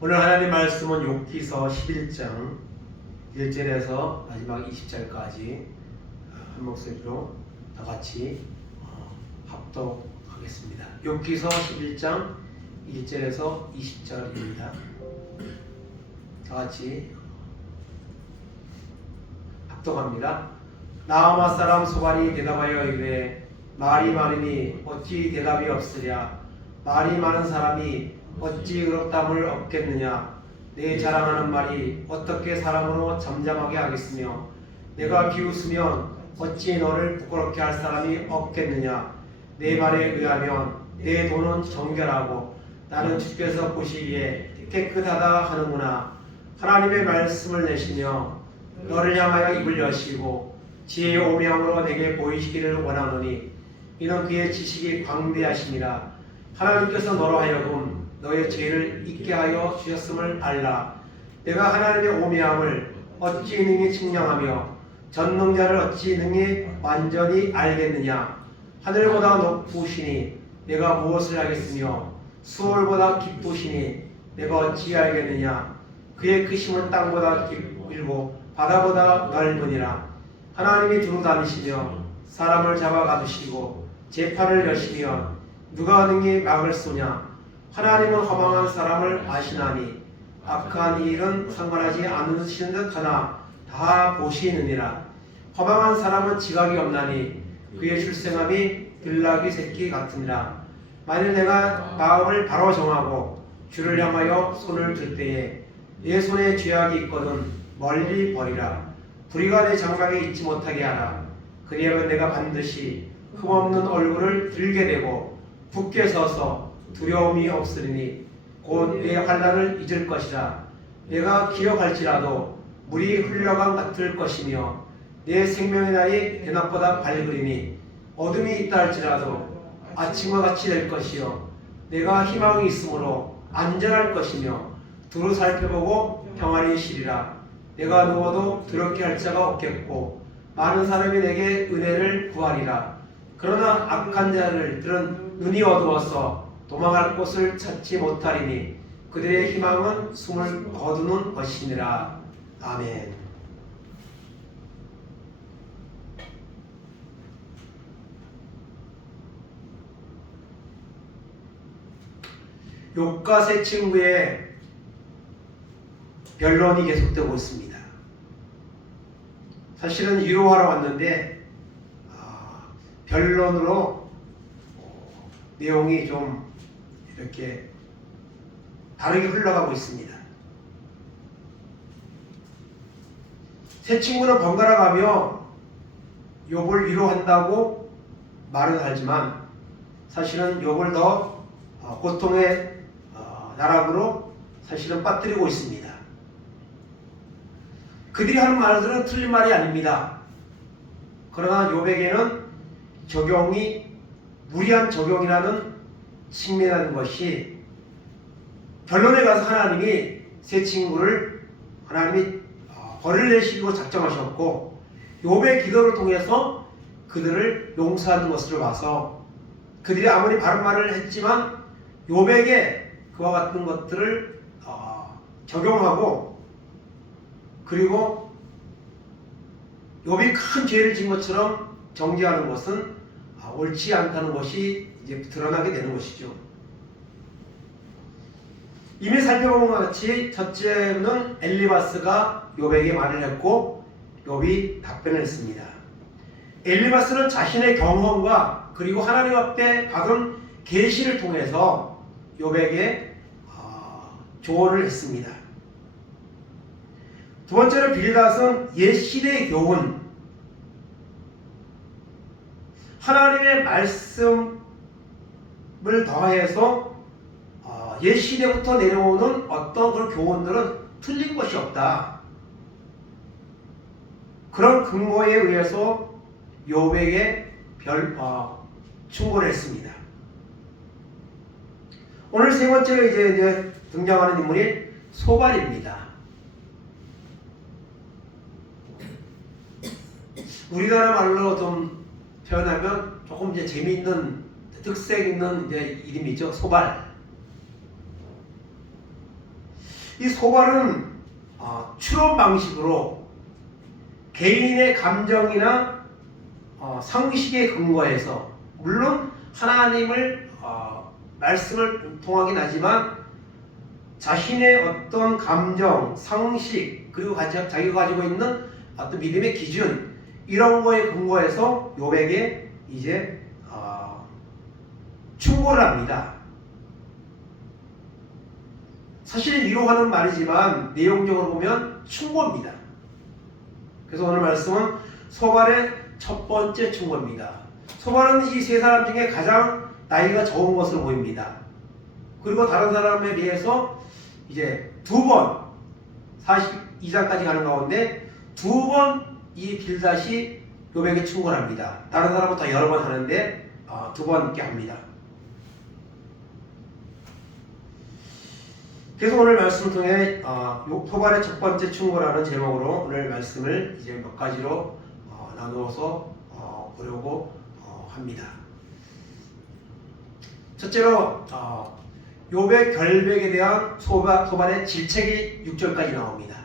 오늘 하나님 말씀은 욥기서 11장 1절에서 마지막 20절까지 한 목소리로 다 같이 합독하겠습니다. 욥기서 11장 1절에서 20절입니다. 다 같이 합독합니다. 나아마 사람 소발이 대답하여 이르되 말이 많으니 어찌 대답이 없으랴. 말이 많은 사람이 어찌 의롭다함을 얻겠느냐. 내 자랑하는 말이 어떻게 사람으로 잠잠하게 하겠으며 내가 비웃으면 어찌 너를 부끄럽게 할 사람이 없겠느냐. 내 말에 의하면 내 돈은 정결하고 나는 주께서 보시기에 깨끗하다 하는구나. 하나님의 말씀을 내시며 너를 향하여 입을 여시고 지혜의 오명으로 내게 보이시기를 원하노니 이는 그의 지식이 광대하심이라. 하나님께서 너로 하여금 너의 죄를 잊게 하여 주셨음을 알라. 내가 하나님의 오묘함을 어찌 능히 측량하며 전능자를 어찌 능히 완전히 알겠느냐. 하늘보다 높으시니 내가 무엇을 하겠으며 수월보다 깊으시니 내가 어찌 알겠느냐. 그의 크심은 땅보다 길고 바다보다 넓으니라. 하나님이 두루 다니시며 사람을 잡아 가두시고 재판을 여시며 누가 능히 막을 쏘냐. 하나님은 허망한 사람을 아시나니 악한 일은 상관하지 않으시는 듯 하나 다 보시느니라. 허망한 사람은 지각이 없나니 그의 출생함이 들나귀 새끼 같으니라. 만일 내가 마음을 바로 정하고 주를 향하여 손을 들 때에 내 손에 죄악이 있거든 멀리 버리라. 불의가 내 장막에 있지 못하게 하라. 그리하면 내가 반드시 흠없는 얼굴을 들게 되고 굳게 서서 두려움이 없으리니 곧 내 환난을 잊을 것이라. 내가 기억할지라도 물이 흘러간 같을 것이며 내 생명의 날이 대낮보다 밝으리니 어둠이 있다 할지라도 아침과 같이 될 것이요 내가 희망이 있으므로 안전할 것이며 두루 살펴보고 평안히 쉬리라. 내가 누워도 두렵게 할 자가 없겠고 많은 사람이 내게 은혜를 구하리라. 그러나 악한 자들은 눈이 어두워서 도망할 곳을 찾지 못하리니 그들의 희망은 숨을 거두는 것이니라. 아멘. 욥과 세 친구의 변론이 계속되고 있습니다. 사실은 위로하러 왔는데 변론으로 내용이 좀 이렇게 다르게 흘러가고 있습니다. 세 친구는 번갈아 가며 욥을 위로한다고 말은 하지만 사실은 욥을 더 고통의 나락으로 사실은 빠뜨리고 있습니다. 그들이 하는 말들은 틀린 말이 아닙니다. 그러나 욥에게는 무리한 적용이라는 측면이라는 것이 결론에 가서 하나님이 세 친구를 하나님이 벌을 내시고 작정하셨고 욥의 기도를 통해서 그들을 용서하는 것을 봐서 그들이 아무리 바른 말을 했지만 욥에게 그와 같은 것들을 적용하고 그리고 욥이 큰 죄를 지은 것처럼 정죄하는 것은 옳지 않다는 것이 이제 드러나게 되는 것이죠. 이미 살펴본 것 같이 첫째는 엘리바스가 욥에게 말을 했고 욥이 답변을 했습니다. 엘리바스는 자신의 경험과 그리고 하나님 앞에 받은 계시를 통해서 욥에게 조언을 했습니다. 두 번째로 빌닷은 옛 시대의 교훈, 하나님의 말씀을 더해서 옛 시대부터 내려오는 어떤 그런 교훈들은 틀린 것이 없다. 그런 근거에 의해서 욥에게 충고를 했습니다. 오늘 세 번째로 이제 등장하는 인물이 소발입니다. 우리나라 말로 좀 표현하면 조금 이제 재미있는 특색 있는 이제 이름이죠. 소발. 이 소발은 추론 방식으로 개인의 감정이나 상식에 근거해서, 물론 하나님을 말씀을 통하긴 하지만 자신의 어떤 감정, 상식, 그리고 자기가 가지고 있는 어떤 믿음의 기준, 이런 거에 근거해서 욥에게 이제 충고를 합니다. 사실 위로하는 말이지만 내용적으로 보면 충고입니다. 그래서 오늘 말씀은 소발의 첫 번째 충고입니다. 소발은 이 세 사람 중에 가장 나이가 적은 것으로 보입니다. 그리고 다른 사람에 비해서 이제 두 번, 42장까지 가는 가운데 두 번 이 빌닷이 욥에게 충고를 합니다. 다른 사람은 더 여러 번 하는데 두 번께 합니다. 그래서 오늘 말씀을 통해 소발의 첫 번째 충고라는 제목으로 오늘 말씀을 이제 몇 가지로 나누어서 보려고 합니다. 첫째로 욥의 결백에 대한 소발의 질책이 6절까지 나옵니다.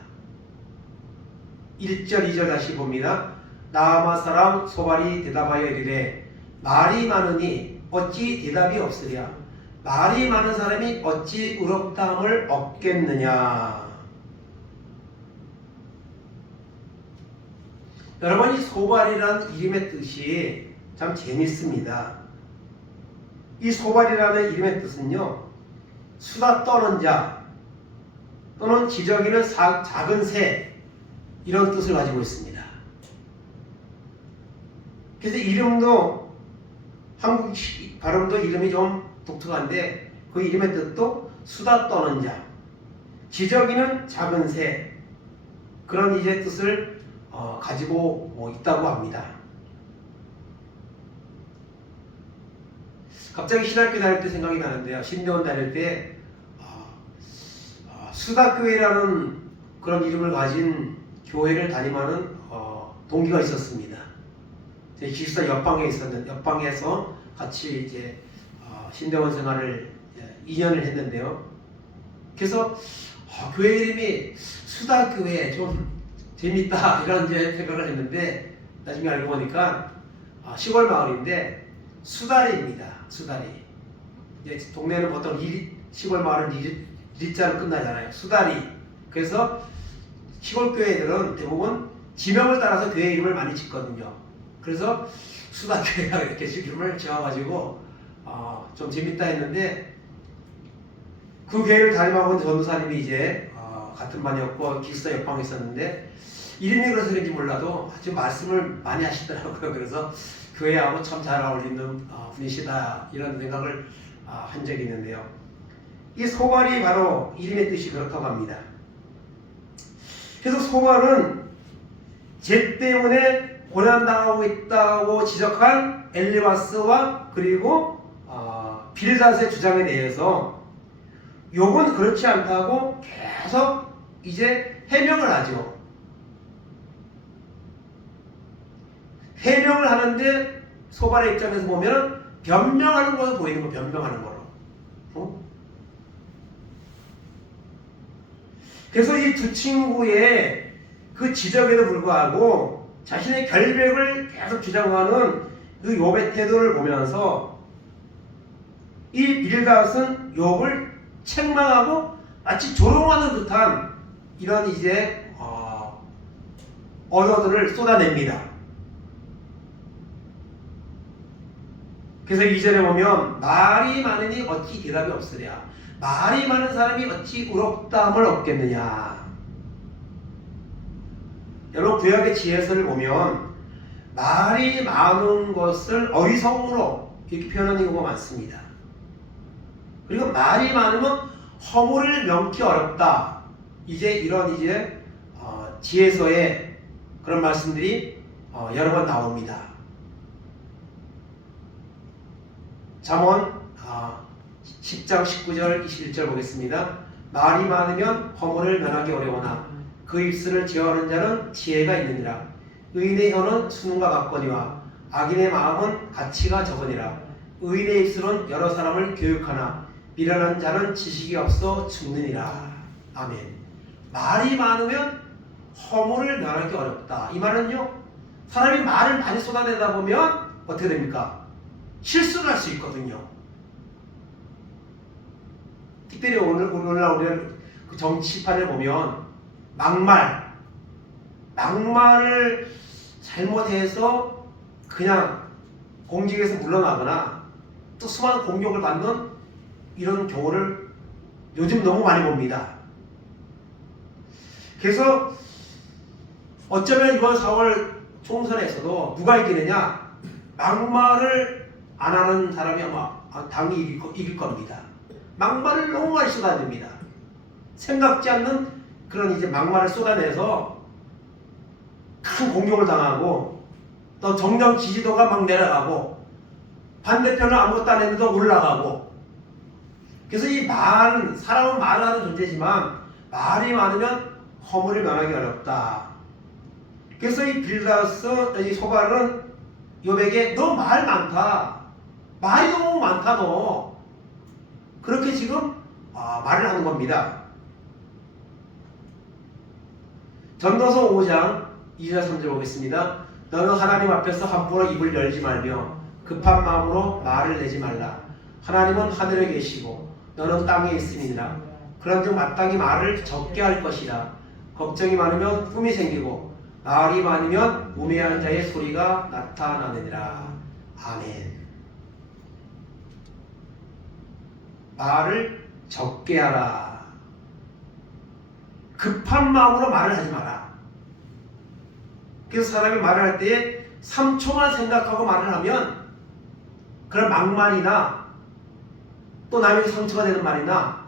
1절, 2절 다시 봅니다. 나아마 사람 소발이 대답하여 이르되 말이 많으니 어찌 대답이 없으랴. 말이 많은 사람이 어찌 의롭다함을 얻겠느냐. 여러분, 이 소발이라는 이름의 뜻이 참 재밌습니다. 이 소발이라는 이름의 뜻은요, 수다 떠는 자 또는 지저귀는 작은 새, 이런 뜻을 가지고 있습니다. 그래서 이름도 한국 발음도 이름이 좀 독특한데 그 이름의 뜻도 수다 떠는 자, 지저귀는 작은 새, 그런 이제 뜻을 가지고 있다고 합니다. 갑자기 신학교 다닐 때 생각이 나는데요. 신대원 다닐 때 수다교회라는 그런 이름을 가진 교회를 담임하는 동기가 있었습니다. 제 기숙사 옆방에서 같이 이제 신대원 생활을 2년을 했는데요. 그래서 교회 이름이 수다교회, 좀 재밌다 이런 이제 생각을 했는데 나중에 알고 보니까 시골 마을인데 수다리입니다. 수다리. 이제 동네는 보통 시골 마을은 리자로 끝나잖아요. 수다리. 그래서 시골 교회들은 대부분 지명을 따라서 교회 이름을 많이 짓거든요. 그래서 수다교회가 이렇게 이름을 지어가지고 좀 재밌다 했는데, 그 교회를 담임하고 있는 전도사님이 이제 같은 반이었고 기숙사 옆방에 있었는데 이름이 그래서 그런지 몰라도 아주 말씀을 많이 하시더라고요. 그래서 교회하고 참 잘 어울리는 분이시다, 이런 생각을 한 적이 있는데요. 이 소발이 바로 이름의 뜻이 그렇다고 합니다. 그래서 소발은 죄 때문에 고난당하고 있다고 지적한 엘리바스와 그리고 빌닷의 주장에 대해서 욥은 그렇지 않다고 계속 이제 해명을 하죠. 해명을 하는데 소발의 입장에서 보면 변명하는 것으로 보이는 거, 변명하는 거로. 그래서 이 두 친구의 그 지적에도 불구하고 자신의 결백을 계속 주장하는 그 욥의 태도를 보면서 이 빌닷은 욥을 책망하고 마치 조롱하는 듯한 이런 이제 언어들을 쏟아냅니다. 그래서 2절에 보면 말이 많으니 어찌 대답이 없으랴. 말이 많은 사람이 어찌 의롭다함을 얻겠느냐. 여러분, 구약의 지혜서를 보면 말이 많은 것을 어리석음으로 이렇게 표현하는 경우가 많습니다. 그리고 말이 많으면 허물을 명키 어렵다. 이제 이런 이제 지혜서에 그런 말씀들이 여러 번 나옵니다. 잠언 10장 19절 21절 보겠습니다. 말이 많으면 허물을 면하기 어려우나 그 입술을 제어하는 자는 지혜가 있느니라. 의인의 혀는 수능과 같거니와 악인의 마음은 가치가 적으니라. 의인의 입술은 여러 사람을 교육하나 미련한 자는 지식이 없어 죽느니라. 아멘. 말이 많으면 허물을 면하기 어렵다. 이 말은요, 사람이 말을 많이 쏟아내다 보면 어떻게 됩니까? 실수를 할 수 있거든요. 특별히 오늘날 우리는 그 정치판을 보면 막말을 잘못해서 그냥 공직에서 물러나거나 또 수많은 공격을 받는 이런 경우를 요즘 너무 많이 봅니다. 그래서 어쩌면 이번 4월 총선에서도 누가 이기느냐? 막말을 안 하는 사람이 아마 당이 이길 겁니다. 막말을 너무 많이 쏟아냅니다. 생각지 않는 그런 이제 막말을 쏟아내서 큰 공격을 당하고 또 정당 지지도가 막 내려가고 반대편은 아무것도 안 했는데도 올라가고. 그래서 이 사람은 말을 하는 존재지만 말이 많으면 허물을 면하기 어렵다. 그래서 이 빌다스, 이 소발은 욥에게 너 말 많다. 말이 너무 많다 너. 그렇게 지금 말을 하는 겁니다. 전도서 5장 2절 3절 보겠습니다. 너는 하나님 앞에서 함부로 입을 열지 말며 급한 마음으로 말을 내지 말라. 하나님은 하늘에 계시고 너는 땅에 있음이니라. 그런즉 마땅히 말을 적게 할 것이라. 걱정이 많으면 꿈이 생기고 말이 많으면 우매한 자의 소리가 나타나느니라. 아멘. 말을 적게 하라. 급한 마음으로 말을 하지 마라. 그래서 사람이 말을 할 때에 3초만 생각하고 말을 하면 그런 막말이나 또 남에게 상처가 되는 말이나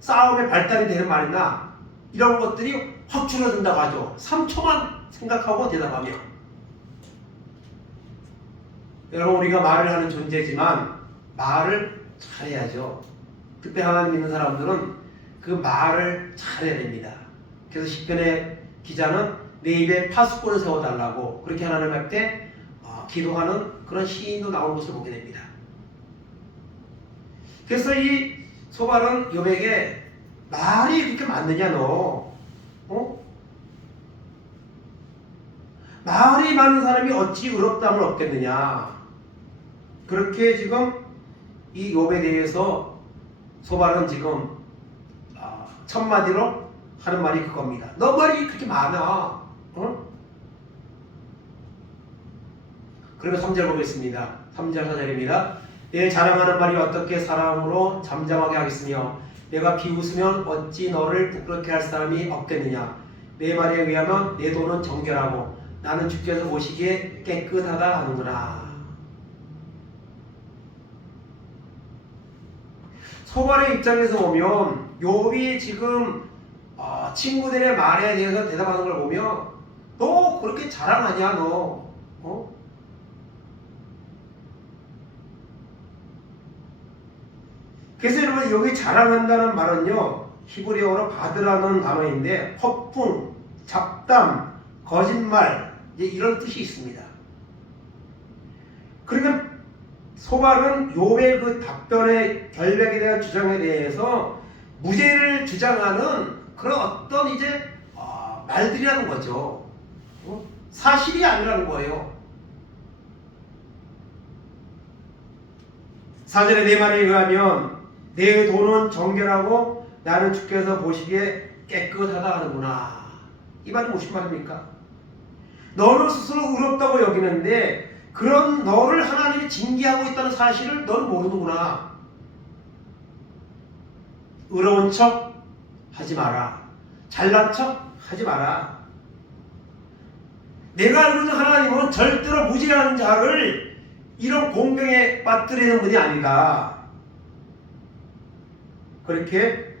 싸움의 발단이 되는 말이나 이런 것들이 확 줄어든다고 하죠. 3초만 생각하고 대답하며. 여러분, 우리가 말을 하는 존재지만 말을 잘해야죠. 특히 하나님 믿는 사람들은 그 말을 잘해야 됩니다. 그래서 시편의 기자는 내 입에 파수꾼을 세워달라고 그렇게 하나님 앞에 기도하는 그런 시인도 나온 것을 보게 됩니다. 그래서 이 소발은 욥에게 말이 그렇게 많느냐 너? 말이 많은 사람이 어찌 의롭다함을 얻겠느냐? 그렇게 지금 이 욥에 대해서 소발은 지금 첫 마디로 하는 말이 그겁니다. 너 말이 그렇게 많아. 그러면 3절 보겠습니다. 3절 4절입니다. 내 자랑하는 말이 어떻게 사람으로 잠잠하게 하겠으며 내가 비웃으면 어찌 너를 부끄럽게 할 사람이 없겠느냐. 내 말에 의하면 내 돈은 정결하고 나는 주께서 보시기에 깨끗하다 하는구나. 소발의 입장에서 보면 욥이 지금 친구들의 말에 대해서 대답하는 걸 보면 너 그렇게 자랑하냐 너? 그래서 여러분 여기 자랑한다는 말은요 히브리어로 바드라는 단어인데 허풍, 잡담, 거짓말 이런 뜻이 있습니다. 그러니까 소발은 욥의 그 답변의 결백에 대한 주장에 대해서 무죄를 주장하는 그런 어떤 이제 말들이라는 거죠. 사실이 아니라는 거예요. 4절에 내 말에 의하면 내 돈은 정결하고 나는 주께서 보시기에 깨끗하다 하는구나. 이 말이 무슨 말입니까? 너는 스스로 의롭다고 여기는데 그런 너를 하나님이 징계하고 있다는 사실을 넌 모르는구나. 의로운 척 하지 마라. 잘난 척 하지 마라. 내가 알고 있는 하나님은 절대로 무지하는 자를 이런 공경에 빠뜨리는 분이 아니다. 그렇게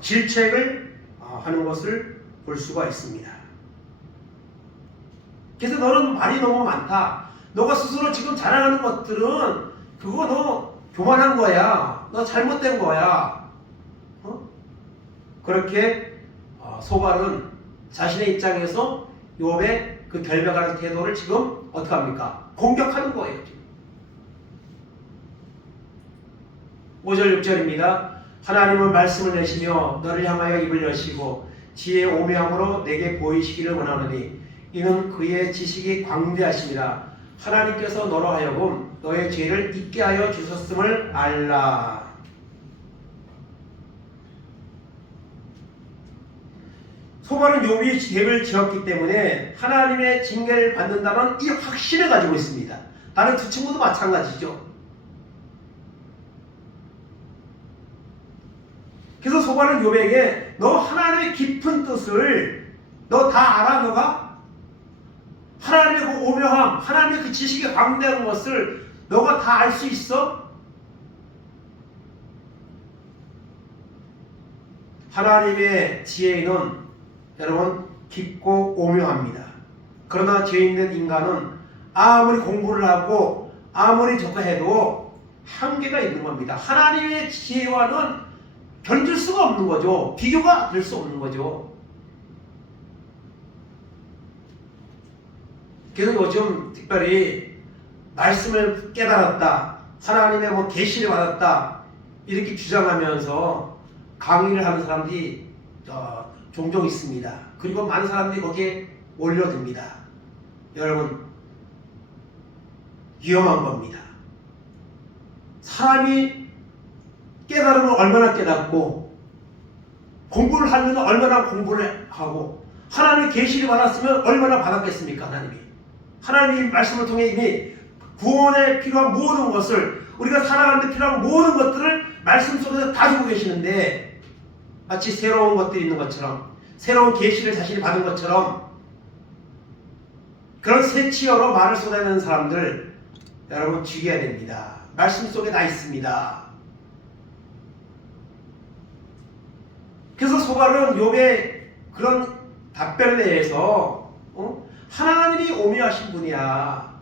질책을 하는 것을 볼 수가 있습니다. 그래서 너는 말이 너무 많다. 너가 스스로 지금 자랑하는 것들은 그거 너 교만한 거야. 너 잘못된 거야. 그렇게 소발은 자신의 입장에서 욥의 그 결백하는 태도를 지금 어떻게 합니까? 공격하는 거예요. 지금. 5절 6절입니다. 하나님은 말씀을 내시며 너를 향하여 입을 여시고 지혜의 오묘함으로 내게 보이시기를 원하노니 이는 그의 지식이 광대하심이라. 하나님께서 너로 하여금 너의 죄를 잊게 하여 주셨음을 알라. 소발은 욥이 죄를 지었기 때문에 하나님의 징계를 받는다는 이 확신을 가지고 있습니다. 다른 두 친구도 마찬가지죠. 그래서 소발은 욥에게 너 하나님의 깊은 뜻을 너 다 알아? 너가? 하나님의 그 오묘함, 하나님의 그 지식의 광대한 것을 너가 다 알 수 있어? 하나님의 지혜는 여러분 깊고 오묘합니다. 그러나 죄 있는 인간은 아무리 공부를 하고 아무리 저거 해도 한계가 있는 겁니다. 하나님의 지혜와는 견줄 수가 없는 거죠. 비교가 될 수 없는 거죠. 그래서 요즘 특별히 말씀을 깨달았다, 하나님의 뭐 계시를 받았다 이렇게 주장하면서 강의를 하는 사람들이 종종 있습니다. 그리고 많은 사람들이 거기에 몰려듭니다. 여러분 위험한 겁니다. 사람이 깨달으면 얼마나 깨닫고 공부를 하면 얼마나 공부를 하고 하나님의 계시를 받았으면 얼마나 받았겠습니까? 하나님이 말씀을 통해 이미 구원에 필요한 모든 것을, 우리가 살아가는 데 필요한 모든 것들을 말씀 속에서 다 주고 계시는데 마치 새로운 것들이 있는 것처럼, 새로운 계시를 자신이 받은 것처럼 그런 새 치어로 말을 쏟아내는 사람들 여러분 주의해야 됩니다. 말씀 속에 다 있습니다. 그래서 소발은 욥의 그런 답변에 대해서 하나님이 오묘하신 분이야.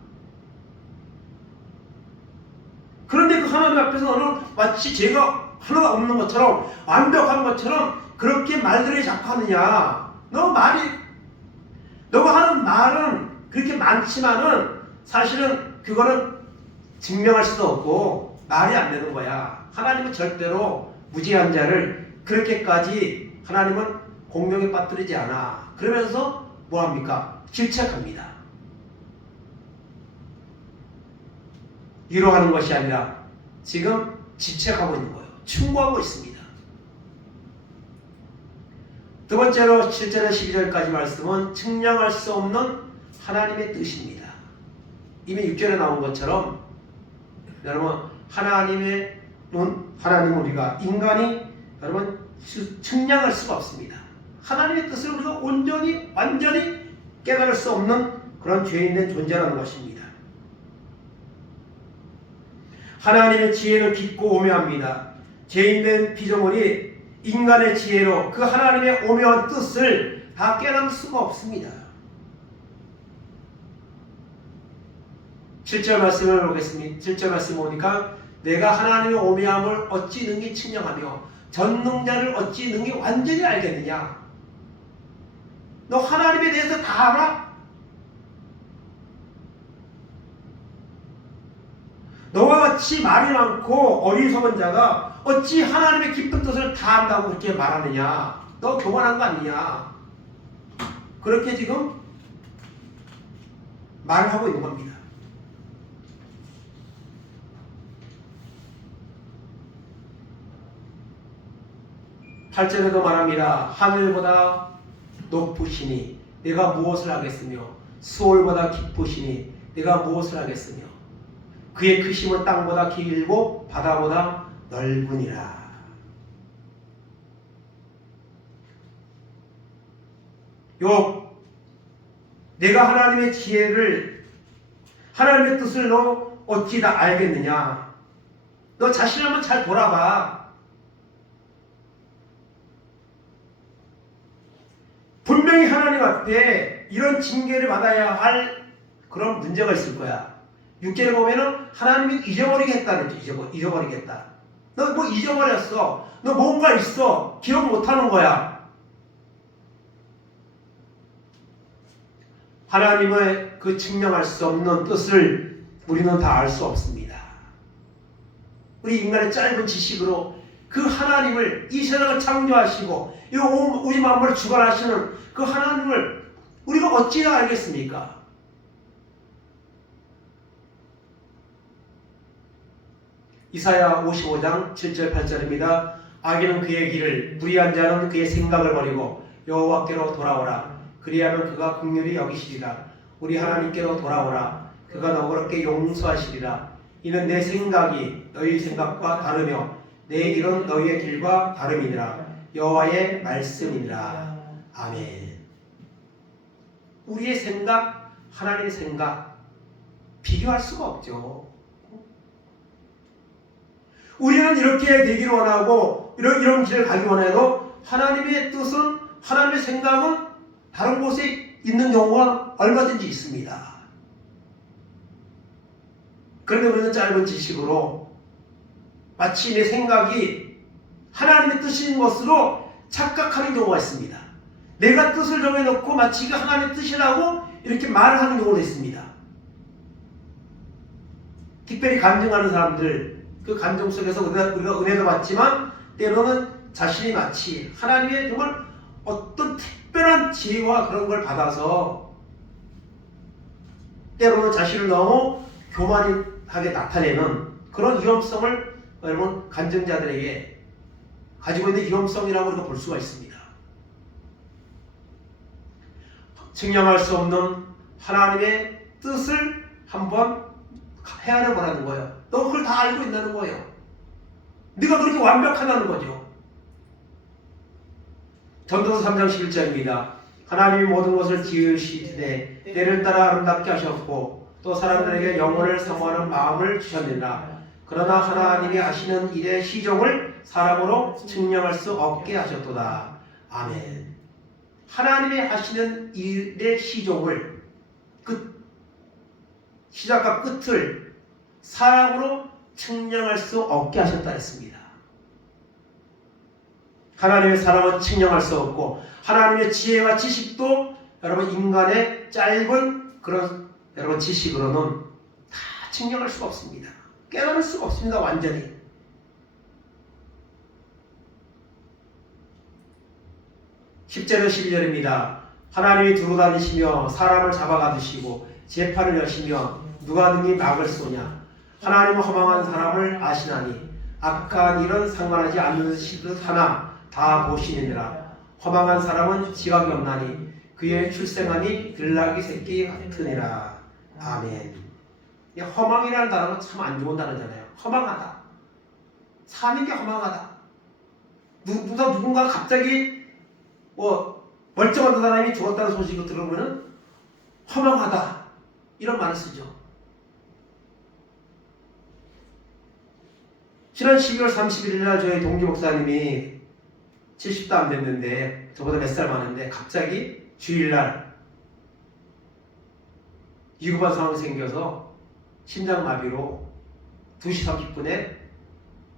그런데 그 하나님 앞에서 너는 마치 죄가 하나가 없는 것처럼 완벽한 것처럼 그렇게 말들을 자꾸 하느냐. 너가 하는 말은 그렇게 많지만은 사실은 그거는 증명할 수도 없고 말이 안 되는 거야. 하나님은 절대로 무지한 자를 그렇게까지 하나님은 공명에 빠뜨리지 않아. 그러면서 뭐합니까? 질책합니다. 위로하는 것이 아니라 지금 질책하고 있는 거예요. 충고하고 있습니다. 두 번째로 7절에 12절까지 말씀은 측량할 수 없는 하나님의 뜻입니다. 이미 6절에 나온 것처럼 여러분 하나님은 우리가 인간이 여러분 측량할 수가 없습니다. 하나님의 뜻을 우리가 온전히 완전히 깨달을 수 없는 그런 죄 있는 존재라는 것입니다. 하나님의 지혜는 깊고 오묘합니다. 죄 있는 피조물이 인간의 지혜로 그 하나님의 오묘한 뜻을 다 깨달을 수가 없습니다. 7절 말씀을 보겠습니다. 7절 말씀 보니까 내가 하나님의 오묘함을 어찌 능히 측량하며 전능자를 어찌 능히 완전히 알겠느냐. 너 하나님에 대해서 다 알아? 너와 같이 말이 많고 어리석은 자가 어찌 하나님의 깊은 뜻을 다 안다고 그렇게 말하느냐. 너 교만한 거 아니냐. 그렇게 지금 말을 하고 있는 겁니다. (8절에도) 말합니다. 하늘보다 높으시니 내가 무엇을 하겠으며 수월보다 깊으시니 내가 무엇을 하겠으며 그의 크심은 땅보다 길고 바다보다 넓으니라. 욥, 내가 하나님의 지혜를, 하나님의 뜻을 너 어찌 다 알겠느냐. 너 자신 한번 잘 돌아봐. 분명히 하나님 앞에 이런 징계를 받아야 할 그런 문제가 있을 거야. 6절에 보면은 하나님이 잊어버리겠다 그랬죠. 잊어버리겠다. 너 뭐 잊어버렸어. 너 뭔가 있어. 기억 못하는 거야. 하나님의 그 측량할 수 없는 뜻을 우리는 다 알 수 없습니다. 우리 인간의 짧은 지식으로 그 하나님을, 이 세상을 창조하시고 이 우리 만물을 주관하시는 그 하나님을 우리가 어찌 알겠습니까? 이사야 55장 7절 8절입니다. 악인은 그의 길을, 무리한 자는 그의 생각을 버리고 여호와께로 돌아오라. 그리하면 그가 긍휼히 여기시리라. 우리 하나님께로 돌아오라. 그가 너그럽게 용서하시리라. 이는 내 생각이 너희 생각과 다르며 내 일은 너희의 길과 다름이니라. 여호와의 말씀이니라. 아멘. 우리의 생각, 하나님의 생각 비교할 수가 없죠. 우리는 이렇게 되기를 원하고 이런 길을 가기 원해도 하나님의 뜻은, 하나님의 생각은 다른 곳에 있는 경우가 얼마든지 있습니다. 그런데 우리는 짧은 지식으로 마치 내 생각이 하나님의 뜻인 것으로 착각하는 경우가 있습니다. 내가 뜻을 정해놓고 마치 이게 하나님의 뜻이라고 이렇게 말을 하는 경우도 있습니다. 특별히 간증하는 사람들, 그 간증 속에서 우리가 은혜도 받지만 때로는 자신이 마치 하나님의 정말 어떤 특별한 지혜와 그런 걸 받아서 때로는 자신을 너무 교만하게 나타내는 그런 위험성을 여러분 간증자들에게 가지고 있는 위험성이라고 우리가 볼 수가 있습니다. 증명할 수 없는 하나님의 뜻을 한번 헤아려 보라는 거예요. 너 그걸 다 알고 있다는 거예요. 네가 그렇게 완벽하다는 거죠. 전도서 3장 11절입니다. 하나님이 모든 것을 지으시되 때를 따라 아름답게 하셨고 또 사람들에게 영혼을 사모하는 마음을 주셨느니라. 그러나 하나님이 하시는 일의 시종을 사람으로 증명할 수 없게 하셨도다. 아멘. 하나님이 하시는 일의 시종을, 시작과 끝을 사람으로 측량할 수 없게 하셨다 했습니다. 하나님의 사람은 측량할 수 없고 하나님의 지혜와 지식도 여러분 인간의 짧은 그런 여러분 지식으로는 다 측량할 수가 없습니다. 깨달을 수가 없습니다. 완전히. (10절에서 12절입니다) 하나님이 두루 다니시며 사람을 잡아가두시고 재판을 여시며 누가 능히 막을 쏘냐. 하나님은 허망한 사람을 아시나니 악한 일은 상관하지 않으시듯 하나 다 보시느니라. 허망한 사람은 지각이 없나니 그의 출생함이 들나귀 새끼 같으니라. 아멘. 허망이라는 단어는 참 안 좋은 단어잖아요. 허망하다. 사는 게 허망하다. 누군가 갑자기 멀쩡한 사람이 죽었다는 소식을 들어보면 허망하다 이런 말을 쓰죠. 지난 12월 31일 날 저희 동기 목사님이 70도 안 됐는데 저보다 몇 살 많은데 갑자기 주일날 위급한 상황이 생겨서 심장마비로 2시 30분에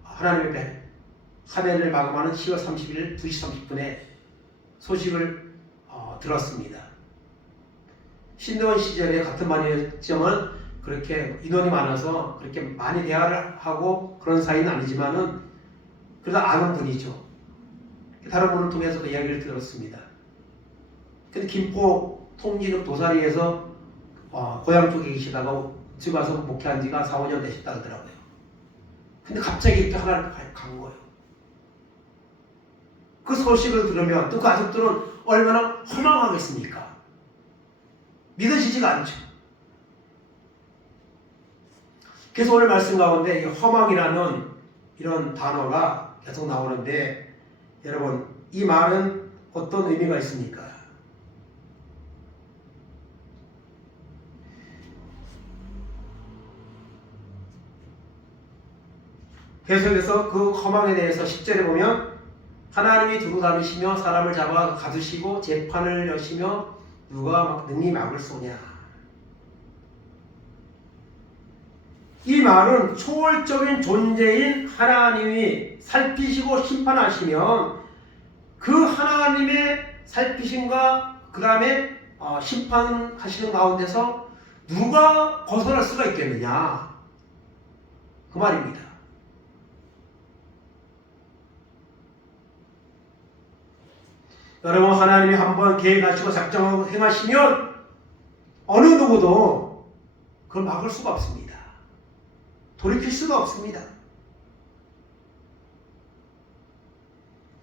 하나님의 배 한 해를 마감하는 10월 30일 2시 30분에 소식을 들었습니다. 신대원 시절에 같은 반이었지만 그렇게 인원이 많아서 그렇게 많이 대화를 하고 그런 사이는 아니지만은 그래도 아는 분이죠. 다른 분을 통해서 그 이야기를 들었습니다. 근데 김포 통진읍 도사리에서 고향 쪽에 계시다가 집 와서 목회한 지가 4, 5년 되셨다 하더라고요. 근데 갑자기 이렇게 하나를 간 거예요. 그 소식을 들으면 또 그 가족들은 얼마나 허망하겠습니까? 믿어지지가 않죠. 그래서 오늘 말씀 가운데 이 허망이라는 이런 단어가 계속 나오는데 여러분 이 말은 어떤 의미가 있습니까? 계속해서 그 허망에 대해서 10절에 보면 하나님이 두루 다니시며 사람을 잡아 가두시고 재판을 여시며 누가 능히 막을 쏘냐. 이 말은 초월적인 존재인 하나님이 살피시고 심판하시면 그 하나님의 살피심과 그 다음에 심판하시는 가운데서 누가 벗어날 수가 있겠느냐 그 말입니다. 여러분, 하나님이 한번 계획하시고 작정하고 행하시면 어느 누구도 그걸 막을 수가 없습니다. 돌이킬 수가 없습니다.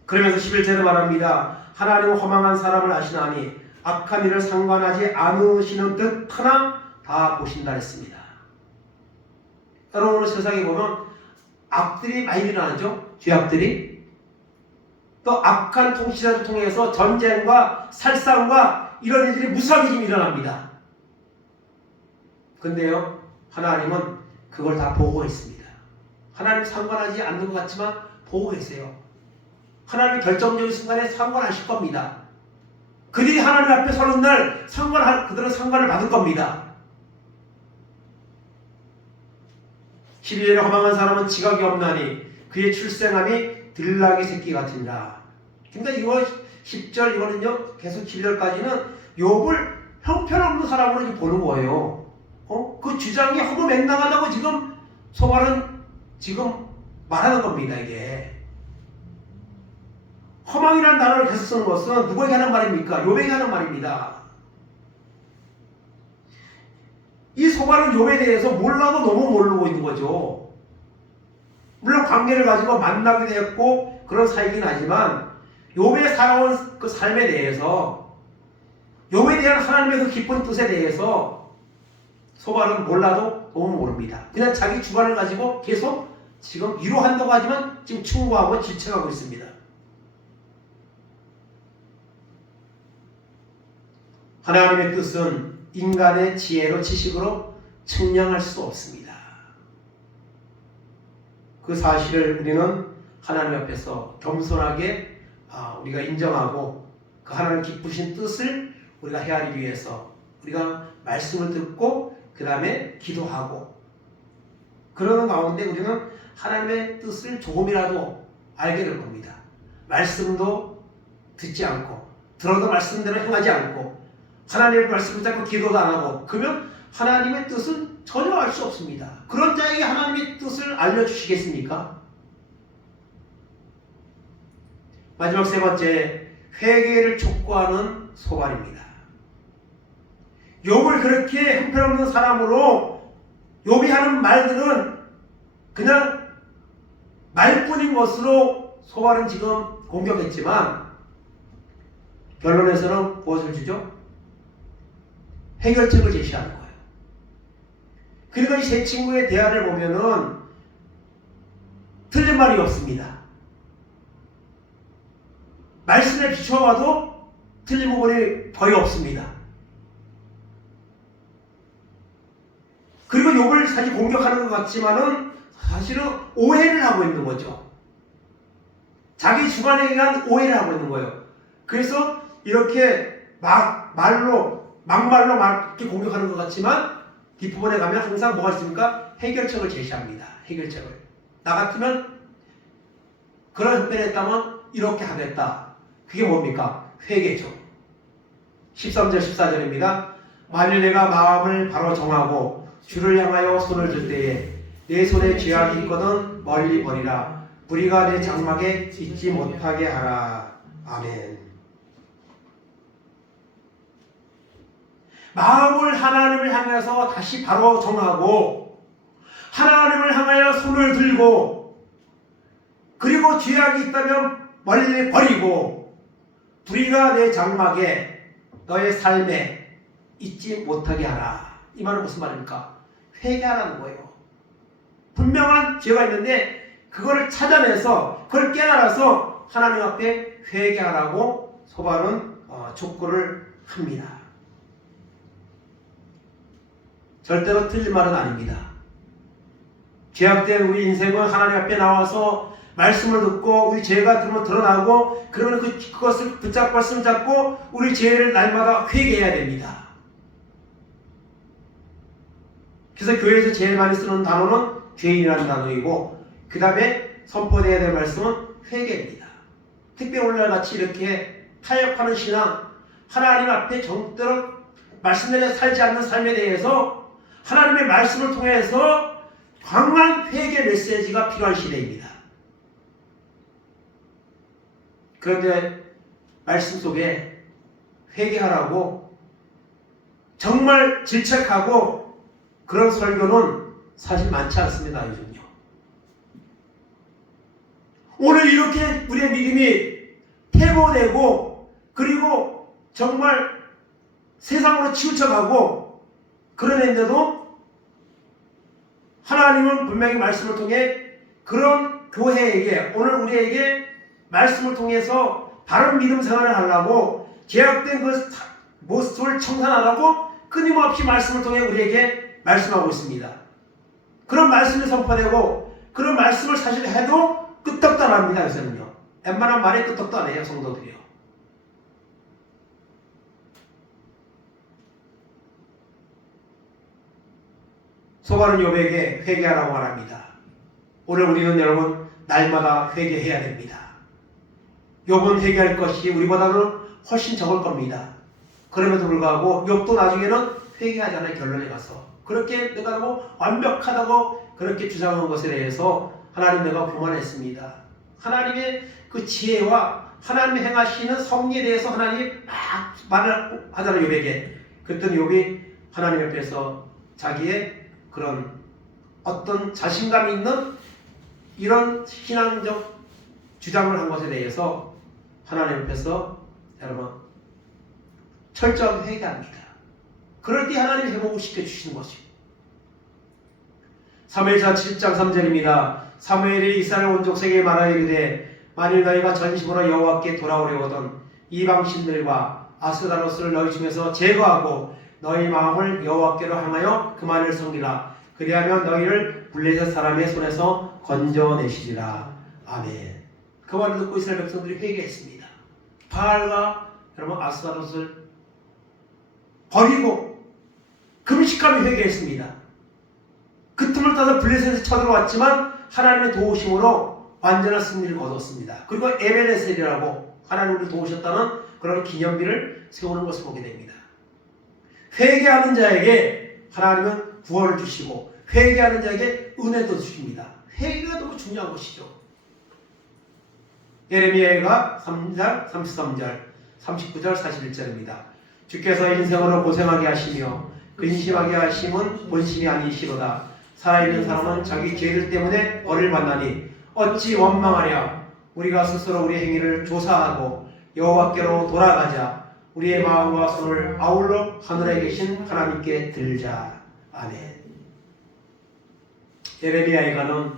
그러면서 11절에 말합니다. 하나님은 허망한 사람을 아시나니 악한 일을 상관하지 않으시는 듯 하나 다 보신다 했습니다. 여러분, 오늘 세상에 보면 악들이 많이 일어나죠. 죄악들이. 또 악한 통치자를 통해서 전쟁과 살상과 이런 일들이 무수하게 지금 일어납니다. 근데요, 하나님은 그걸 다 보고 있습니다. 하나님 상관하지 않는 것 같지만 보고 계세요. 하나님 결정적인 순간에 상관하실 겁니다. 그들이 하나님 앞에 서는 날 그들은 상관을 받을 겁니다. 12절에 허망한 사람은 지각이 없나니 그의 출생함이 들나귀 새끼 같으니라. 그러니까 이거 10절 이거는요, 계속 7절까지는 욥을 형편없는 사람으로 보는 거예요. 그 주장이 허무맹랑하다고 지금 소발은 지금 말하는 겁니다. 이게 허망이라는 단어를 계속 쓰는 것은 누구에게 하는 말입니까? 욥에게 하는 말입니다. 이 소발은 욥에 대해서 몰라도 너무 모르고 있는 거죠. 물론 관계를 가지고 만나기도 했고 그런 사이긴 하지만 욥의 살아온 그 삶에 대해서, 욥에 대한 하나님의 그 깊은 뜻에 대해서 소발은 몰라도 너무 모릅니다. 그냥 자기 주관을 가지고 계속 지금 위로한다고 하지만 지금 충고하고 질책하고 있습니다. 하나님의 뜻은 인간의 지혜로 지식으로 측량할 수 없습니다. 그 사실을 우리는 하나님 앞에서 겸손하게 우리가 인정하고 그 하나님 기쁘신 뜻을 우리가 헤아리기 위해서 우리가 말씀을 듣고 그 다음에 기도하고 그러는 가운데 우리는 하나님의 뜻을 조금이라도 알게 될 겁니다. 말씀도 듣지 않고 들어도 말씀대로 행하지 않고 하나님의 말씀을 듣고 기도도 안 하고 그러면 하나님의 뜻은 전혀 알 수 없습니다. 그런 자에게 하나님의 뜻을 알려주시겠습니까? 마지막 세 번째, 회개를 촉구하는 소발입니다. 욥을 그렇게 형편없는 사람으로 욥이 하는 말들은 그냥 말뿐인 것으로 소발은 지금 공격했지만 결론에서는 무엇을 주죠? 해결책을 제시하는 거예요. 그리고 이 세 친구의 대화를 보면은 틀린 말이 없습니다. 말씀에 비춰봐도 틀린 부분이 거의 없습니다. 그리고 욥을 사실 공격하는 것 같지만은 사실은 오해를 하고 있는 거죠. 자기 주관에 의한 오해를 하고 있는 거예요. 그래서 이렇게 막말로 이렇게 공격하는 것 같지만 뒷부분에 가면 항상 뭐가 있습니까? 해결책을 제시합니다. 해결책을. 나 같으면 그런 형편에 있다면 이렇게 하겠다. 그게 뭡니까? 회개죠. 13절 14절입니다. 만일 내가 마음을 바로 정하고 주를 향하여 손을 들 때에 내 손에 죄악이 있거든 멀리 버리라. 불의가 내 장막에 있지 못하게 하라. 아멘. 마음을 하나님을 향해서 다시 바로 정하고 하나님을 향하여 손을 들고 그리고 죄악이 있다면 멀리 버리고 불의가 내 장막에 너의 삶에 있지 못하게 하라. 이 말은 무슨 말입니까? 회개하라는 거예요. 분명한 죄가 있는데 그거를 찾아내서 그걸 깨달아서 하나님 앞에 회개하라고 소발은 촉구를 합니다. 절대로 틀린 말은 아닙니다. 죄악된 우리 인생은 하나님 앞에 나와서 말씀을 듣고 우리 죄가 드러나고 그러면 그것을 붙잡고 손잡고 우리 죄를 날마다 회개해야 됩니다. 그래서 교회에서 제일 많이 쓰는 단어는 죄인이라는 단어이고 그 다음에 선포되어야 될 말씀은 회개입니다. 특별히 오늘날같이 이렇게 타협하는 신앙, 하나님 앞에 정대로 말씀대로 살지 않는 삶에 대해서 하나님의 말씀을 통해서 강한 회개 메시지가 필요한 시대입니다. 그런데 말씀 속에 회개하라고 정말 질책하고 그런 설교는 사실 많지 않습니다. 요즘요. 오늘 이렇게 우리의 믿음이 퇴보되고 그리고 정말 세상으로 치우쳐가고 그러는데도 하나님은 분명히 말씀을 통해 그런 교회에게 오늘 우리에게 말씀을 통해서 바른 믿음 생활을 하려고 죄악된 그 모습을 청산하라고 끊임없이 말씀을 통해 우리에게 말씀하고 있습니다. 그런 말씀을 선포되고 그런 말씀을 사실 해도 끄떡도 안 합니다. 요새는요. 웬만한 말에 끄떡도 안 해요. 성도들이요. 소바는 욥에게 회개하라고 말합니다. 오늘 우리는 여러분 날마다 회개해야 됩니다. 욥은 회개할 것이 우리보다는 훨씬 적을 겁니다. 그럼에도 불구하고 욥도 나중에는 회개하잖아요. 결론에 가서. 그렇게 내가 뭐 완벽하다고 그렇게 주장한 것에 대해서 하나님 내가 교만했습니다. 하나님의 그 지혜와 하나님이 행하시는 섭리에 대해서 하나님이 막 말을 하잖아요. 욥에게. 그랬더니 욥이 하나님 옆에서 자기의 그런 어떤 자신감 있는 이런 신앙적 주장을 한 것에 대해서 하나님 옆에서 여러분 철저하게 회개합니다. 그럴 때 하나님이 회복을 시켜주시는 것이고 사무엘상 7장 3절입니다. 사무엘이 이스라엘 온 족속에게 말하여 이르되 만일 너희가 전심으로 여호와께 돌아오려거든 이방신들과 아스다로스를 너희 중에서 제거하고 너희 마음을 여호와께로 향하여 그만을 섬기라. 그리하면 너희를 블레셋 사람의 손에서 건져내시리라. 아멘. 그 말을 듣고 이스라엘 백성들이 회개했습니다. 바알과 여러분 아스다로스를 버리고 금식하며 회개했습니다. 그 틈을 타서 블레셋에 쳐들어왔지만 하나님의 도우심으로 완전한 승리를 거뒀습니다. 그리고 에베네셀이라고 하나님을 도우셨다는 그런 기념비를 세우는 것을 보게 됩니다. 회개하는 자에게 하나님은 구원을 주시고 회개하는 자에게 은혜도 주십니다. 회개가 너무 중요한 것이죠. 예레미야가 3장 33절 39절 41절입니다. 주께서 인생으로 고생하게 하시며 근심하게 하심은 본심이 아니시로다. 살아있는 사람은 자기 죄들 때문에 벌을 받나니 어찌 원망하랴. 우리가 스스로 우리 행위를 조사하고 여호와께로 돌아가자. 우리의 마음과 손을 아울러 하늘에 계신 하나님께 들자. 아멘. 예레미야에가는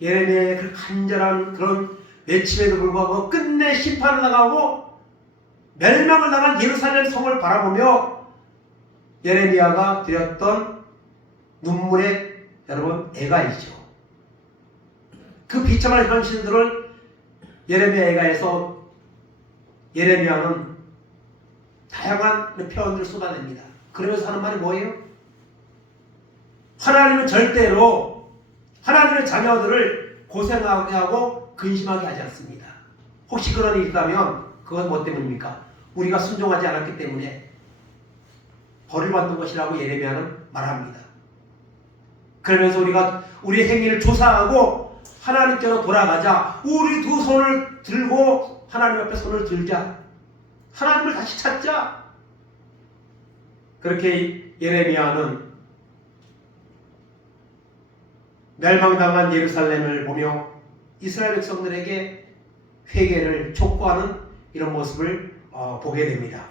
예레미야의 그 간절한 그런 외침에도 불구하고 끝내 심판을 당하고 멸망을 당한 예루살렘 성을 바라보며 예레미야가 드렸던 눈물의 여러분 애가이죠. 그 비참한 현실들을 예레미야 애가에서 예레미야는 다양한 표현들을 쏟아냅니다. 그러면서 하는 말이 뭐예요? 하나님은 절대로 하나님의 자녀들을 고생하게 하고 근심하게 하지 않습니다. 혹시 그런 일이 있다면 그건 뭐 때문입니까? 우리가 순종하지 않았기 때문에 벌을 받는 것이라고 예레미야는 말합니다. 그러면서 우리가 우리 행위를 조사하고 하나님께로 돌아가자. 우리 두 손을 들고 하나님 앞에 손을 들자. 하나님을 다시 찾자. 그렇게 예레미야는 멸망당한 예루살렘을 보며 이스라엘 백성들에게 회개를 촉구하는 이런 모습을 보게 됩니다.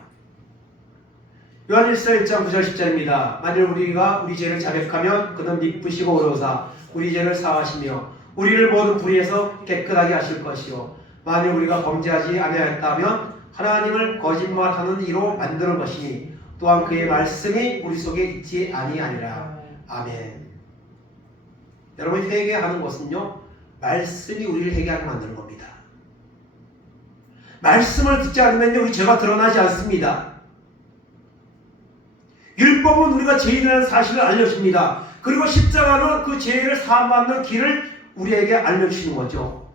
요한일서 1장 9절 10절입니다. 만일 우리가 우리 죄를 자백하면 그는 미쁘시고 의로우사 우리 죄를 사하시며 우리를 모든 불의에서 깨끗하게 하실 것이요 만일 우리가 범죄하지 아니하였다면 하나님을 거짓말하는 이로 만드는 것이니 또한 그의 말씀이 우리 속에 있지 아니하니라. 아멘. 여러분 회개하는 것은요 말씀이 우리를 회개하게 만드는 겁니다. 말씀을 듣지 않으면 우리 죄가 드러나지 않습니다. 율법은 우리가 죄인이라는 사실을 알려줍니다. 그리고 십자가는 그 죄를 사함받는 길을 우리에게 알려주시는 거죠.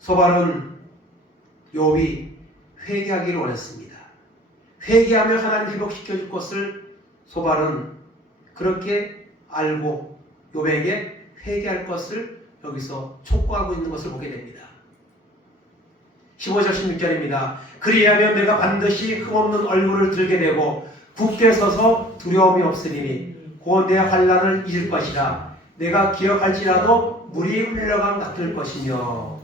소발은 욥이 회개하기를 원했습니다. 회개하며 하나님 회복시켜줄 것을 소발은 그렇게 알고 욥에게 회개할 것을 여기서 촉구하고 있는 것을 보게 됩니다. 15절 16절입니다. 그리하면 내가 반드시 흠없는 얼굴을 들게 되고 굳게 서서 두려움이 없으리니 곧 내 환난을 잊을 것이라. 내가 기억할지라도 물이 흘러감 같을 것이며.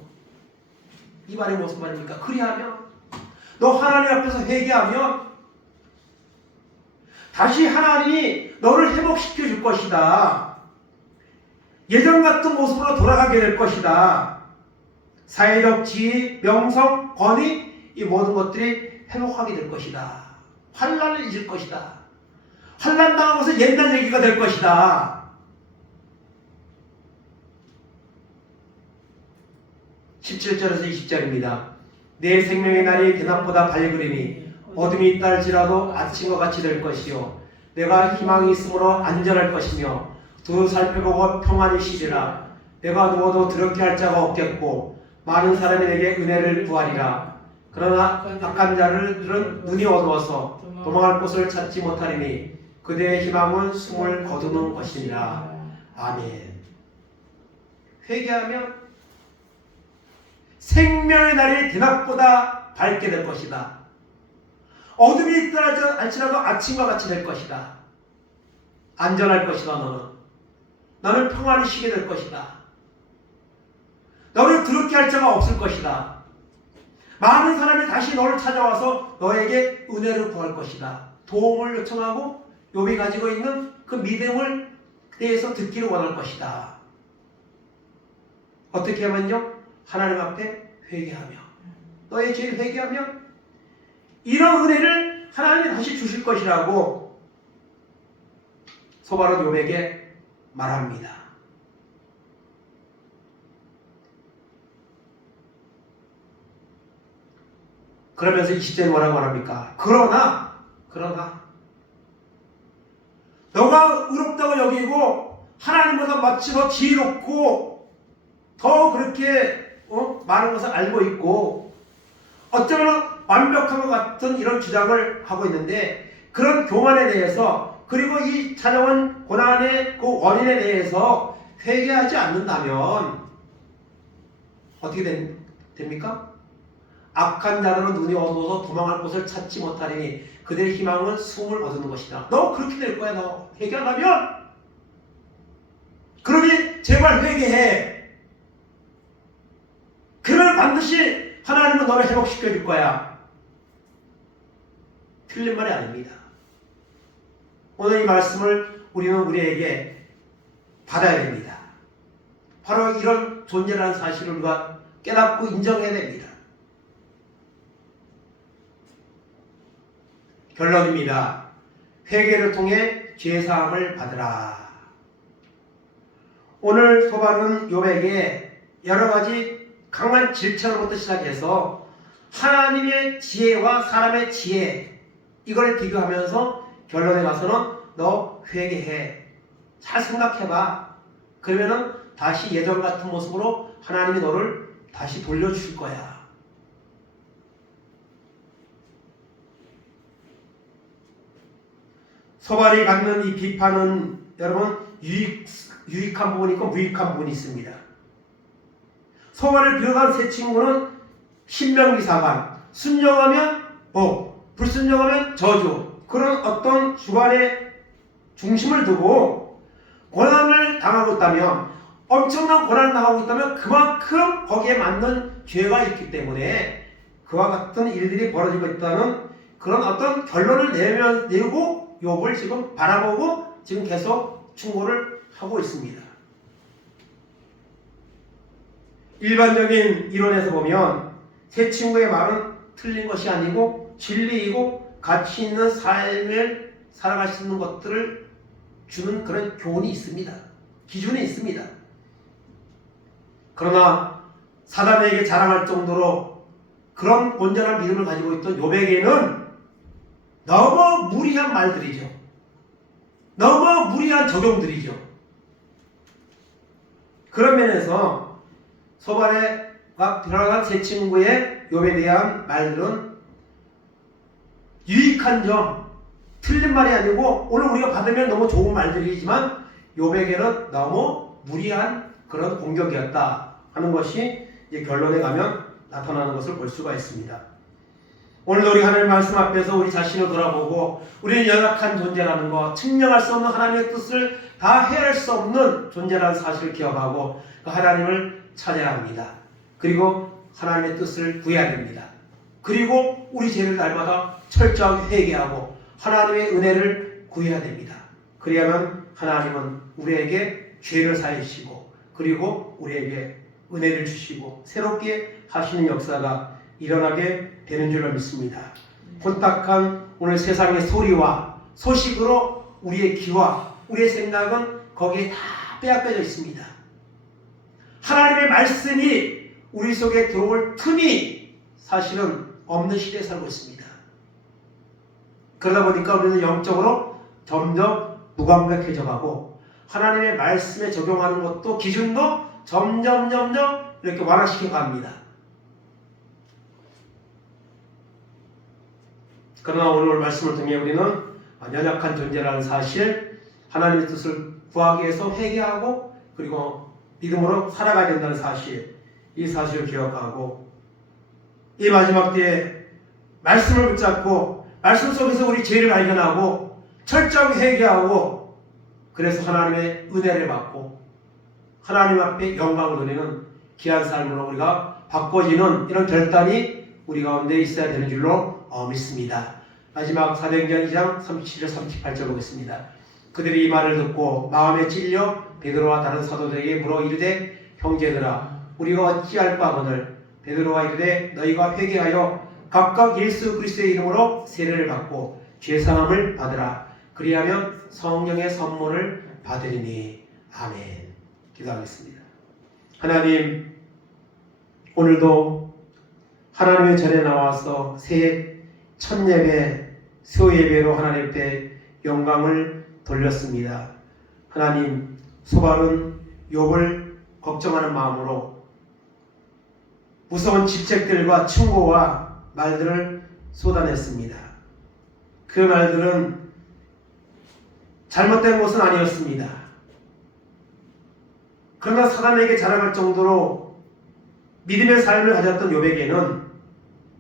이 말이 무슨 말입니까? 그리하면 너 하나님 앞에서 회개하면 다시 하나님이 너를 회복시켜 줄 것이다. 예전 같은 모습으로 돌아가게 될 것이다. 사회적 지위, 명성, 권위 이 모든 것들이 회복하게 될 것이다. 환난을 잊을 것이다. 환난 당한 것은 옛날 얘기가 될 것이다. 17절에서 20절입니다. 내 생명의 날이 대낮보다 밝으리니 어둠이 있다 할지라도 아침과 같이 될 것이요 내가 희망이 있으므로 안전할 것이며 두루 살펴보고 평안히 쉬리라. 내가 누워도 드럽게 할 자가 없겠고 많은 사람이 내게 은혜를 구하리라. 그러나 악한 자들은 눈이 어두워서 도망할 곳을 찾지 못하리니 그대의 희망은 숨을 거두는 것이니라. 아멘. 회개하면 생명의 날이 대낮보다 밝게 될 것이다. 어둠이 있다 할지라도 아침과 같이 될 것이다. 안전할 것이다. 너는 평안히 쉬게 될 것이다. 너를 더럽게 할 자가 없을 것이다. 많은 사람이 다시 너를 찾아와서 너에게 은혜를 구할 것이다. 도움을 요청하고 욥이 가지고 있는 그 믿음을 대해서 듣기를 원할 것이다. 어떻게 하면요? 하나님 앞에 회개하며 너의 죄를 회개하며 이런 은혜를 하나님이 다시 주실 것이라고 소바롯 욥에게 말합니다. 그러면서 20절에 뭐라고 말합니까? 그러나 너가 의롭다고 여기고 하나님보다 마치 더 지혜롭고 더 그렇게 많은 것을 알고 있고 어쩌면 완벽한 것 같은 이런 주장을 하고 있는데 그런 교만에 대해서 그리고 이 찾아온 고난의 그 원인에 대해서 회개하지 않는다면 어떻게 됩니까? 악한 자들은 눈이 어두워서 도망할 곳을 찾지 못하리니 그들의 희망은 숨을 거두는 것이다. 너 그렇게 될 거야. 너 회개 안 하면. 그러니 제발 회개해. 그러면 반드시 하나님은 너를 회복시켜 줄 거야. 틀린 말이 아닙니다. 오늘 이 말씀을 우리는 우리에게 받아야 됩니다. 바로 이런 존재라는 사실을 우리가 깨닫고 인정해야 됩니다. 결론입니다. 회개를 통해 죄사함을 받으라. 오늘 소바는 욥에게 여러 가지 강한 질책으로부터 시작해서 하나님의 지혜와 사람의 지혜 이걸 비교하면서 결론에 가서는 너 회개해. 잘 생각해봐. 그러면은 다시 예전 같은 모습으로 하나님이 너를 다시 돌려주실 거야. 소발이 갖는 이 비판은 여러분 유익한 부분이 있고 무익한 부분이 있습니다. 소발을 비롯한 세 친구는 신명기사관, 순종하면 복, 불순종하면 저주 그런 어떤 주관의 중심을 두고 고난을 당하고 있다면 엄청난 고난을 당하고 있다면 그만큼 거기에 맞는 죄가 있기 때문에 그와 같은 일들이 벌어지고 있다는 그런 어떤 결론을 내고 욥을 지금 바라보고 지금 계속 충고를 하고 있습니다. 일반적인 이론에서 보면 세 친구의 말은 틀린 것이 아니고 진리이고 가치 있는 삶을 살아갈 수 있는 것들을 주는 그런 교훈이 있습니다. 기준이 있습니다. 그러나 사단에게 자랑할 정도로 그런 온전한 믿음을 가지고 있던 욥에게는 너무 무리한 말들이죠. 너무 무리한 적용들이죠. 그런 면에서 소발과 들어간 세 친구의 욥에 대한 말들은 유익한 점, 틀린 말이 아니고 오늘 우리가 받으면 너무 좋은 말들이지만 욥에게는 너무 무리한 그런 공격이었다 하는 것이 이제 결론에 가면 나타나는 것을 볼 수가 있습니다. 오늘도 우리 하나님의 말씀 앞에서 우리 자신을 돌아보고 우리는 연약한 존재라는 것, 측량할 수 없는 하나님의 뜻을 다 헤아릴 수 없는 존재라는 사실을 기억하고 그 하나님을 찾아야 합니다. 그리고 하나님의 뜻을 구해야 됩니다. 그리고 우리 죄를 날마다 철저하게 회개하고 하나님의 은혜를 구해야 됩니다. 그래야만 하나님은 우리에게 죄를 사하시고 그리고 우리에게 은혜를 주시고 새롭게 하시는 역사가 일어나게 되는 줄로 믿습니다. 혼탁한 오늘 세상의 소리와 소식으로 우리의 귀와 우리의 생각은 거기에 다 빼앗겨져 있습니다. 하나님의 말씀이 우리 속에 들어올 틈이 사실은 없는 시대에 살고 있습니다. 그러다 보니까 우리는 영적으로 점점 무감각해져 가고 하나님의 말씀에 적용하는 것도 기준도 점점 이렇게 완화시켜 갑니다. 그러나 오늘 말씀을 통해 우리는 연약한 존재라는 사실, 하나님의 뜻을 구하기 위해서 회개하고 그리고 믿음으로 살아가야 된다는 사실, 이 사실을 기억하고 이 마지막 때에 말씀을 붙잡고 말씀 속에서 우리 죄를 발견하고 철저하게 회개하고 그래서 하나님의 은혜를 받고 하나님 앞에 영광을 돌리는 귀한 삶으로 우리가 바꿔지는 이런 결단이 우리 가운데 있어야 되는 줄로 믿습니다. 마지막 사도행전 2장 37절 38절 보겠습니다. 그들이 이 말을 듣고 마음에 찔려 베드로와 다른 사도들에게 물어 이르되 형제들아 우리가 어찌할 바거늘 베드로와 이르되 너희가 회개하여 각각 예수 그리스도의 이름으로 세례를 받고 죄사함을 받으라. 그리하면 성령의 선물을 받으리니. 아멘. 기도하겠습니다. 하나님, 오늘도 하나님의 전에 나와서 새해 첫 예배, 수 예배로 하나님 앞에 영광을 돌렸습니다. 하나님, 소발은 욥을 걱정하는 마음으로 무서운 직책들과 충고와 말들을 쏟아냈습니다. 그 말들은 잘못된 것은 아니었습니다. 그러나 사단에게 자랑할 정도로 믿음의 삶을 가졌던 욥에게는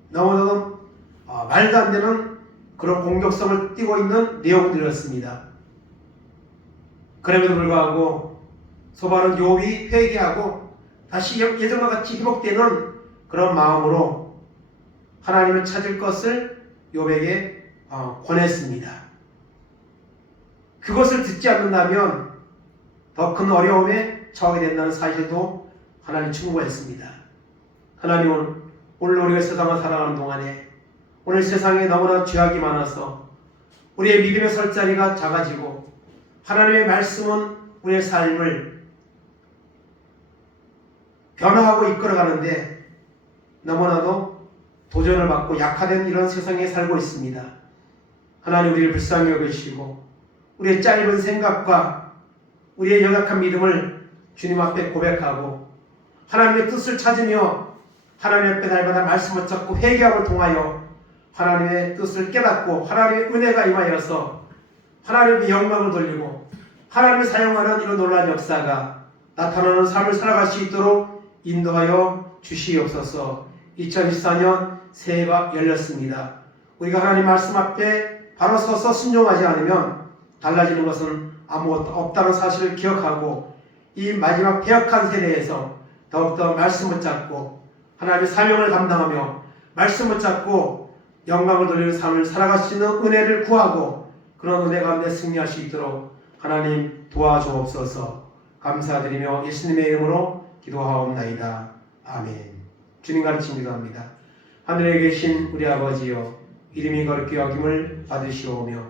너무나도 말도 안 되는 그런 공격성을 띠고 있는 내용들이었습니다. 그럼에도 불구하고 소발은 욥이 회개하고 다시 예전과 같이 회복되는 그런 마음으로 하나님을 찾을 것을 욥에게 권했습니다. 그것을 듣지 않는다면 더 큰 어려움에 처하게 된다는 사실도 하나님 충고했습니다. 하나님은 오늘 우리가 세상을 살아가는 동안에 오늘 세상에 너무나 죄악이 많아서 우리의 믿음의 설 자리가 작아지고 하나님의 말씀은 우리의 삶을 변화하고 이끌어가는데 너무나도 도전을 받고 약화된 이런 세상에 살고 있습니다. 하나님 우리를 불쌍히 여기시고 우리의 짧은 생각과 우리의 연약한 믿음을 주님 앞에 고백하고 하나님의 뜻을 찾으며 하나님 앞에 날마다 말씀을 찾고 회개함을 통하여 하나님의 뜻을 깨닫고 하나님의 은혜가 임하여서 하나님의 영광을 돌리고 하나님을 사용하는 이런 놀라운 역사가 나타나는 삶을 살아갈 수 있도록 인도하여 주시옵소서. 2024년 새해가 열렸습니다. 우리가 하나님 말씀 앞에 바로 서서 순종하지 않으면 달라지는 것은 아무것도 없다는 사실을 기억하고 이 마지막 패역한 세대에서 더욱더 말씀을 찾고 하나님의 사명을 감당하며 말씀을 찾고 영광을 돌리는 삶을 살아갈 수 있는 은혜를 구하고 그런 은혜 가운데 승리할 수 있도록 하나님 도와주옵소서. 감사드리며 예수님의 이름으로 기도하옵나이다. 아멘. 주님 가르침 기도합니다. 하늘에 계신 우리 아버지여, 이름이 거룩히 여김을 받으시오며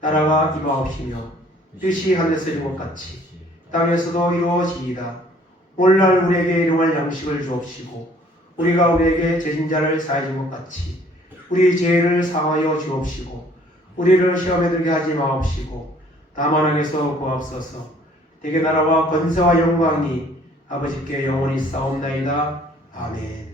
나라가 임하옵시며 뜻이 하늘에서 이룬 것 같이 땅에서도 이루어지이다. 오늘날 우리에게 일용할 양식을 주옵시고 우리가 우리에게 죄진 자를 사하여 준 것 같이 우리 죄를 사하여 주옵시고 우리를 시험에 들게 하지 마옵시고 다만 악에서 구하옵소서. 대개 나라와 권세와 영광이 아버지께 영원히 싸움나이다. 아멘.